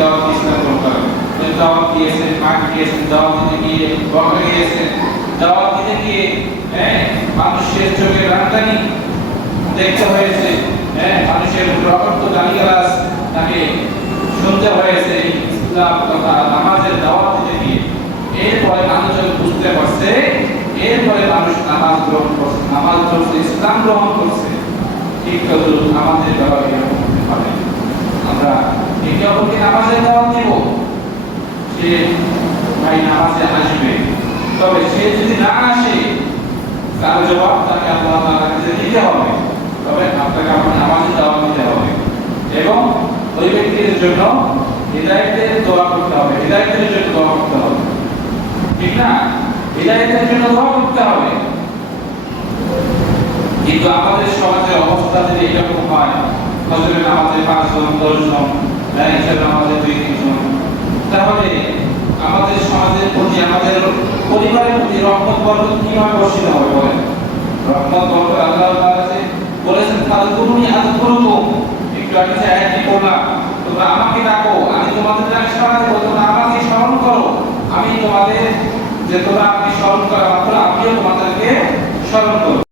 দাওয়াত ইসলাম গ্রহণ করেন। দাওয়াত দিয়েছেন, মাকে দিয়েছেন, দাওয়াত দিতে গিয়ে বকা গিয়েছেন, দাওয়াত দিতে গিয়ে মানুষের চোখে রাঙানি দেখতে হয়েছে, মানুষের রক্ত গালিগালাজ তাকে শুনতে হয়েছে ইসলাম তথা নামাজের দাওয়াত দিতে গিয়ে। এরপরে মানুষ যখন বুঝতে পারছে, এরপরে মানুষ নামাজ গ্রহণ করছে, নামাজ ধরছে, ইসলাম গ্রহণ করছে। ঠিক তদ্রুপ আমাদের দাওয়াত এরকম হতে পারে। আমরা একে অপরকে নামাজের দাওয়াত দিব, সে ভাই নামাজে আসবে, তবে সে যদি না আসে তার জবাব তাকে আল্লাহ তাআলার কাছে দিতে হবে। তবে আপনাকে আপনার নামাজের দাওয়াত দিতে হবে এবং ওই ব্যক্তির জন্য হিদায়াতের দোয়া করতে হবে, হিদায়াতের জন্য দোয়া করতে হবে, ঠিক না? হিদায়াতের জন্য দোয়া করতে হবে। কিন্তু আমাদের সমাজের অবস্থা যদি এরকম হয়, ফজরের নামাজে 5 জন 10 জন, ঈশার নামাজে 2-3 জন, তাহলে আমাদের সমাজের প্রতি, আমাদের পরিবারের প্রতি রহমত বরকত কিভাবে বর্ষিত হবে বলেন? রহমত বরকত আল্লাহ তাআলা যে বলেছেন, ফাযকুরুনি আযকুরুকুম, একটু আগে যে আয়াতটি পড়লাম, তোমরা আমাকে ডাকো, আমি তোমাদের ডাক সাড়া দেব, তোমরা আমাকে স্মরণ করো, আমি তোমাদের যে তোমরা আমাকে স্মরণ করা মাত্র আমিও তোমাদেরকে স্মরণ করব।